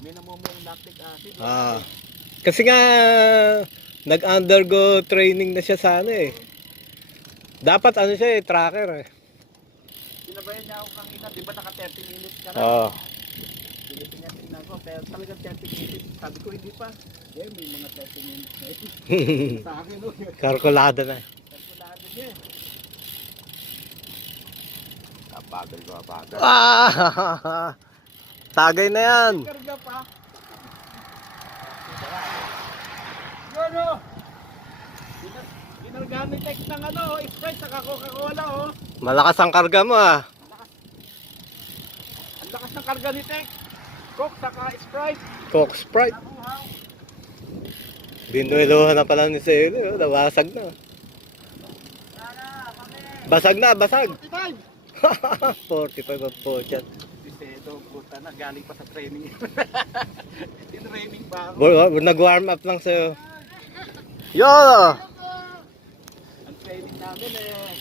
Minamum yung lactic acid. Kasi nga, nag-undergo training na siya sa ano eh. Dapat ano siya eh, tracker eh. Sinabayan niya ako kanina, di ba naka 30 minutes ka na? Oo. Tingnan ko, pero talagang 30 minutes. Sabi ko, hindi pa. Eh, may mga 30 minutes na yun. Sa akin, no? Kalkulada na. Kalkulado niya eh. Kapagal ko, kapagal. Tagay na yan. Karga pa. Yun o. Ginargamit text ng ano, Sprite saka Coca-Cola oh. Malakas ang karga mo ah. Ang lakas ng karga ni Tex. Coke saka Sprite. Coke Sprite. Binueluhan na pala ni Selo. Nabasag na. Basag na, basag. 45 ang po dyan. Ito, puta na, galing pa sa training. Training pa ako. Nag-warm up lang sa'yo. Yo! Ang training namin eh.